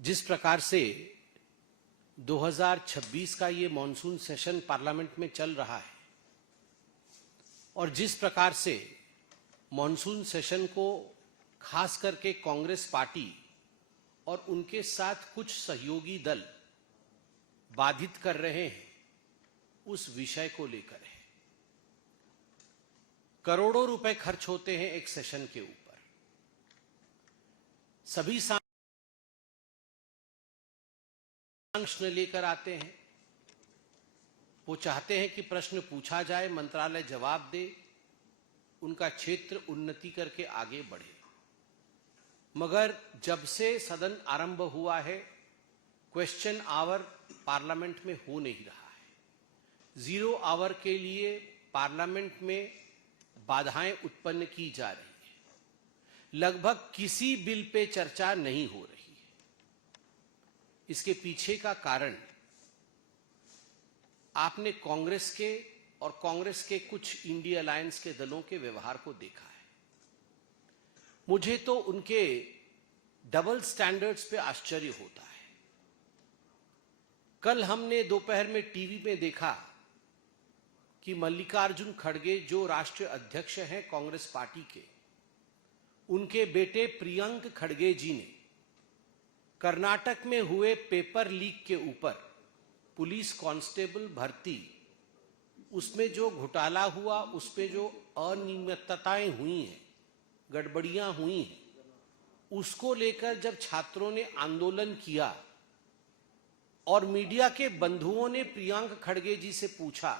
जिस प्रकार से 2026 का ये मॉनसून सेशन पार्लियामेंट में चल रहा है और जिस प्रकार से मॉनसून सेशन को खास करके कांग्रेस पार्टी और उनके साथ कुछ सहयोगी दल बाधित कर रहे हैं, उस विषय को लेकर है। करोड़ों रुपए खर्च होते हैं एक सेशन के ऊपर। सभी प्रश्न लेकर आते हैं, वो चाहते हैं कि प्रश्न पूछा जाए, मंत्रालय जवाब दे, उनका क्षेत्र उन्नति करके आगे बढ़े। मगर जब से सदन आरंभ हुआ है, क्वेश्चन आवर पार्लियामेंट में हो नहीं रहा है। 0 आवर के लिए पार्लियामेंट में बाधाएं उत्पन्न की जा रही है। लगभग किसी बिल पे चर्चा नहीं हो रही है। इसके पीछे का कारण आपने कांग्रेस के और कांग्रेस के कुछ इंडिया अलायंस के दलों के व्यवहार को देखा है। मुझे तो उनके डबल स्टैंडर्ड्स पे आश्चर्य होता है। कल हमने दोपहर में टीवी में देखा कि मल्लिकार्जुन खड़गे जो राष्ट्रीय अध्यक्ष हैं कांग्रेस पार्टी के, उनके बेटे प्रियंक खड़गे जी ने कर्नाटक में हुए पेपर लीक के ऊपर पुलिस कांस्टेबल भर्ती, उसमें जो घोटाला हुआ, उसमें जो अनियमितताएं हुई हैं, गड़बड़ियां हुई हैं, उसको लेकर जब छात्रों ने आंदोलन किया और मीडिया के बंधुओं ने प्रियंक खड़गे जी से पूछा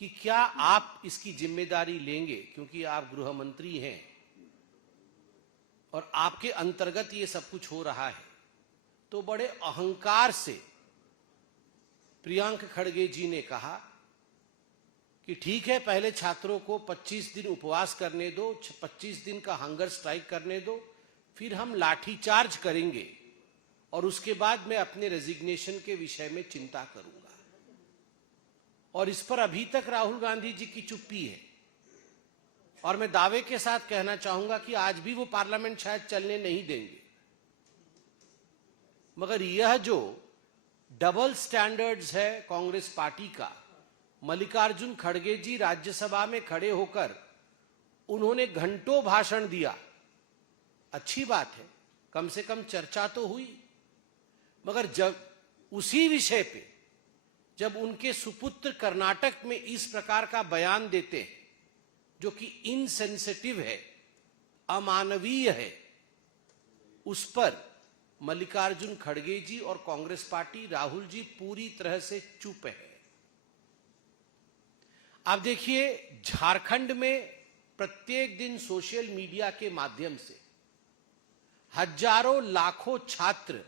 कि क्या आप इसकी जिम्मेदारी लेंगे, क्योंकि आप गृह मंत्री हैं और आपके अंतर्गत ये सब कुछ हो रहा है, तो बड़े अहंकार से प्रियंक खड़गे जी ने कहा कि ठीक है, पहले छात्रों को 25 दिन उपवास करने दो, 25 दिन का हंगर स्ट्राइक करने दो, फिर हम लाठीचार्ज करेंगे और उसके बाद मैं अपने रेजिग्नेशन के विषय में चिंता करूंगा। और इस पर अभी तक राहुल गांधी जी की चुप्पी है और मैं दावे के साथ कहना चाहूंगा कि आज भी वो पार्लियामेंट शायद चलने नहीं देंगे। मगर यह जो डबल स्टैंडर्ड्स है कांग्रेस पार्टी का, मल्लिकार्जुन खड़गे जी राज्यसभा में खड़े होकर उन्होंने घंटों भाषण दिया, अच्छी बात है, कम से कम चर्चा तो हुई। मगर जब उसी विषय पे जब उनके सुपुत्र कर्नाटक में इस प्रकार का बयान देते हैं जो कि इनसेंसिटिव है, अमानवीय है, उस पर मल्लिकार्जुन खड़गे जी और कांग्रेस पार्टी, राहुल जी पूरी तरह से चुप है। आप देखिए, झारखंड में प्रत्येक दिन सोशल मीडिया के माध्यम से हजारों लाखों छात्र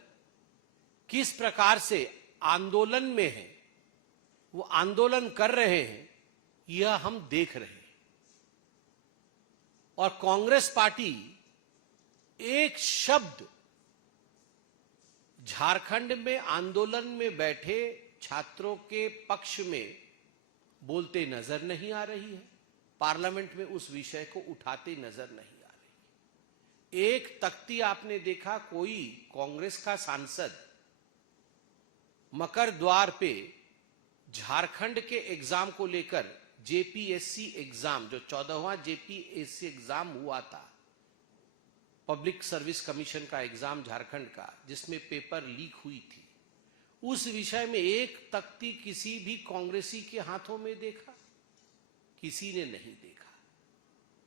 किस प्रकार से आंदोलन में हैं, वो आंदोलन कर रहे हैं, यह हम देख रहे हैं। और कांग्रेस पार्टी एक शब्द झारखंड में आंदोलन में बैठे छात्रों के पक्ष में बोलते नजर नहीं आ रही है, पार्लियामेंट में उस विषय को उठाते नजर नहीं आ रही। एक तख्ती आपने देखा, कोई कांग्रेस का सांसद मकर द्वार पे झारखंड के एग्जाम को लेकर, जेपीएससी एग्जाम, जो 14वां जेपीएससी एग्जाम हुआ था, पब्लिक सर्विस कमीशन का एग्जाम झारखंड का, जिसमें पेपर लीक हुई थी, उस विषय में एक तख्ती किसी भी कांग्रेसी के हाथों में देखा? किसी ने नहीं देखा,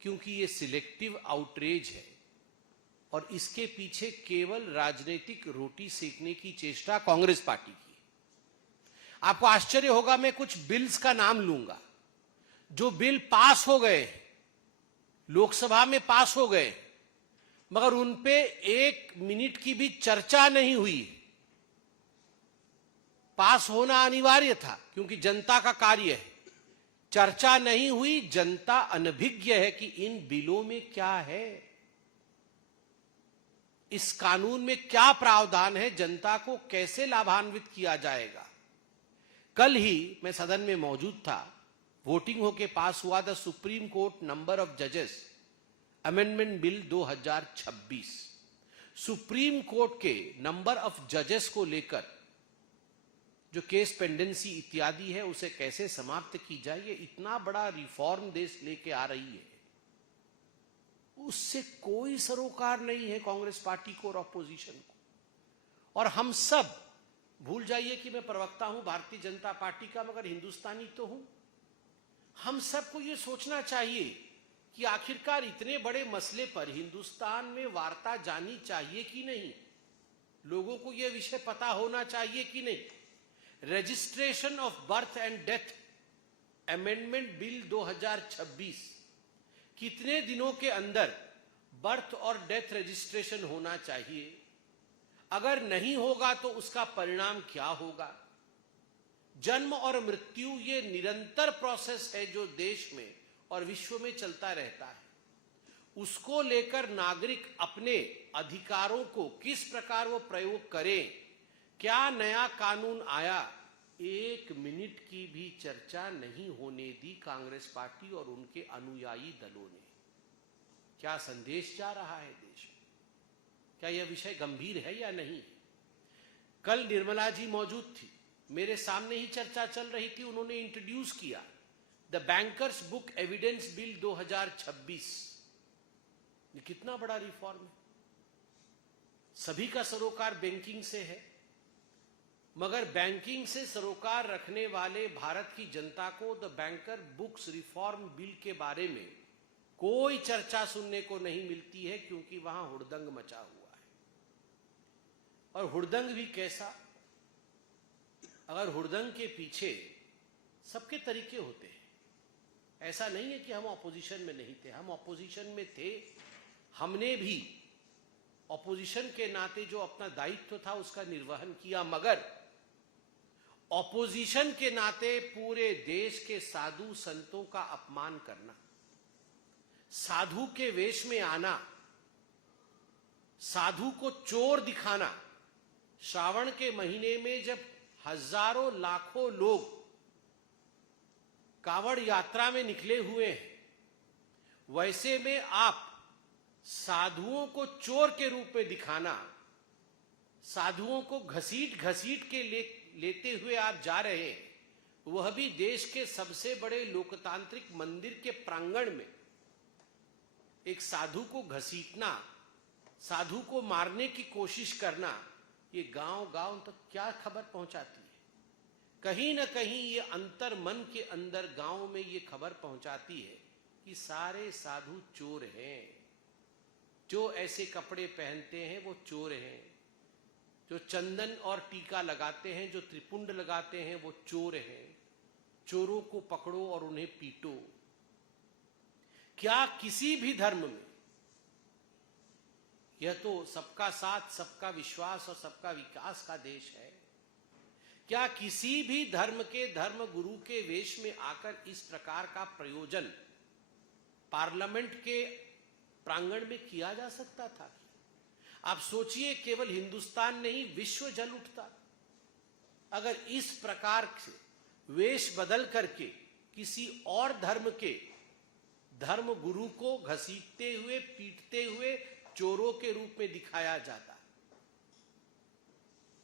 क्योंकि ये सिलेक्टिव आउटरीच है और इसके पीछे केवल राजनीतिक रोटी सेकने की चेष्टा कांग्रेस पार्टी की। आपको आश्चर्य होगा, मैं कुछ बिल्स का नाम लूंगा जो बिल पास हो गए, लोकसभा में पास हो गए, मगर उन पे 1 मिनट की भी चर्चा नहीं हुई। पास होना अनिवार्य था क्योंकि जनता का कार्य है, चर्चा नहीं हुई। जनता अनभिज्ञ है कि इन बिलों में क्या है, इस कानून में क्या प्रावधान है, जनता को कैसे लाभान्वित किया जाएगा। कल ही मैं सदन में मौजूद था, वोटिंग होके पास हुआ the supreme court number of जजेस अमेंडमेंट बिल 2026। सुप्रीम कोर्ट के नंबर ऑफ जजेस को लेकर जो केस पेंडेंसी इत्यादि है उसे कैसे समाप्त की जाए, ये इतना बड़ा रिफॉर्म देश लेके आ रही है, उससे कोई सरोकार नहीं है कांग्रेस पार्टी को और अपोजिशन को। और हम सब, भूल जाइए कि मैं प्रवक्ता हूं भारतीय जनता पार्टी का, मगर हिंदुस्तानी तो हूं। हम सबको यह सोचना चाहिए कि आखिरकार इतने बड़े मसले पर हिंदुस्तान में वार्ता जानी चाहिए कि नहीं, लोगों को यह विषय पता होना चाहिए कि नहीं। Registration of birth and death amendment bill 2026, कितने दिनों के अंदर बर्थ और डेथ रजिस्ट्रेशन होना चाहिए, अगर नहीं होगा तो उसका परिणाम क्या होगा। जन्म और मृत्यु ये निरंतर प्रोसेस है जो देश में और विश्व में चलता रहता है, उसको लेकर नागरिक अपने अधिकारों को किस प्रकार वो प्रयोग करें। क्या नया कानून आया, एक मिनट की भी चर्चा नहीं होने दी कांग्रेस पार्टी और उनके अनुयायी दलों ने। क्या संदेश जा रहा है देश में? क्या यह विषय गंभीर है या नहीं? कल निर्मला जी मौजूद थी, मेरे सामने ही चर्चा चल रही थी, उन्होंने इंट्रोड्यूस किया the bankers book evidence bill 2026। ये कितना बड़ा रिफॉर्म है। सभी का सरोकार बैंकिंग से है, मगर बैंकिंग से सरोकार रखने वाले भारत की जनता को the banker books reform bill के बारे में कोई चर्चा सुनने को नहीं मिलती है, क्योंकि वहां हुड़दंग मचा हुआ है। और हुड़दंग भी कैसा, अगर हुड़दंग के पीछे सबके तरीके होते हैं। ऐसा नहीं है कि हम ऑपोजिशन में नहीं थे, हम ऑपोजिशन में थे। हमने भी ऑपोजिशन के नाते जो अपना दायित्व था उसका निर्वहन किया, मगर ऑपोजिशन के नाते पूरे देश के साधु संतों का अपमान करना, साधु के वेश में आना, साधु को चोर दिखाना, श्रावण के महीने में जब हजारों लाखों लोग कावड़ यात्रा में निकले हुए हैं, वैसे में आप साधुओं को चोर के रूप में दिखाना, साधुओं को घसीट घसीट के लेते हुए आप जा रहे हैं, वह भी देश के सबसे बड़े लोकतांत्रिक मंदिर के प्रांगण में। एक साधु को घसीटना, साधु को मारने की कोशिश करना, ये गांव गांव तक क्या खबर पहुंचाती है? कहीं ना कहीं ये अंतर मन के अंदर गांव में ये खबर पहुंचाती है कि सारे साधु चोर हैं। जो ऐसे कपड़े पहनते हैं वो चोर हैं, जो चंदन और टीका लगाते हैं, जो त्रिपुंड लगाते हैं वो चोर हैं। चोरों को पकड़ो और उन्हें पीटो। क्या किसी भी धर्म में, यह तो सबका साथ, सबका विश्वास और सबका विकास का देश है, क्या किसी भी धर्म के धर्म गुरु के वेश में आकर इस प्रकार का प्रयोजन पार्लियामेंट के प्रांगण में किया जा सकता था? आप सोचिए, केवल हिंदुस्तान नहीं विश्व जल उठता अगर इस प्रकार से वेश बदल करके किसी और धर्म के धर्म गुरु को घसीटते हुए, पीटते हुए चोरों के रूप में दिखाया जाता।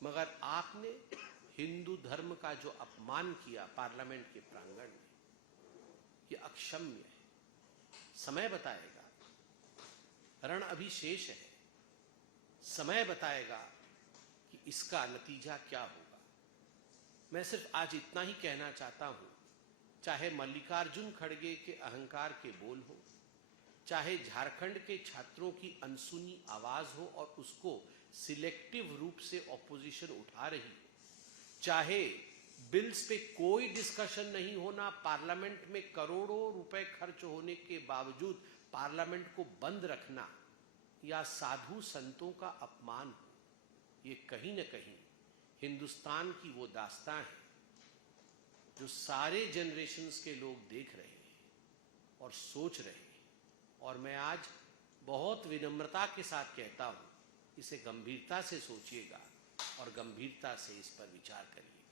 मगर आपने हिंदू धर्म का जो अपमान किया पार्लियामेंट के प्रांगण में, यह अक्षम्य है। समय बताएगा, रण अभी शेष है, समय बताएगा कि इसका नतीजा क्या होगा। मैं सिर्फ आज इतना ही कहना चाहता हूं, चाहे मल्लिकार्जुन खड़गे के अहंकार के बोल हो, चाहे झारखंड के छात्रों की अनसुनी आवाज हो और उसको सिलेक्टिव रूप से ऑपोजिशन उठा रही हो, चाहे बिल्स पे कोई डिस्कशन नहीं होना, पार्लियामेंट में करोड़ों रुपए खर्च होने के बावजूद पार्लियामेंट को बंद रखना, या साधु संतों का अपमान हो, ये कहीं न कहीं हिंदुस्तान की वो दास्तां है जो सारे जनरेशन्स के लोग देख रहे हैं और सोच रहे हैं। और मैं आज बहुत विनम्रता के साथ कहता हूं, इसे गंभीरता से सोचिएगा और गंभीरता से इस पर विचार करिए।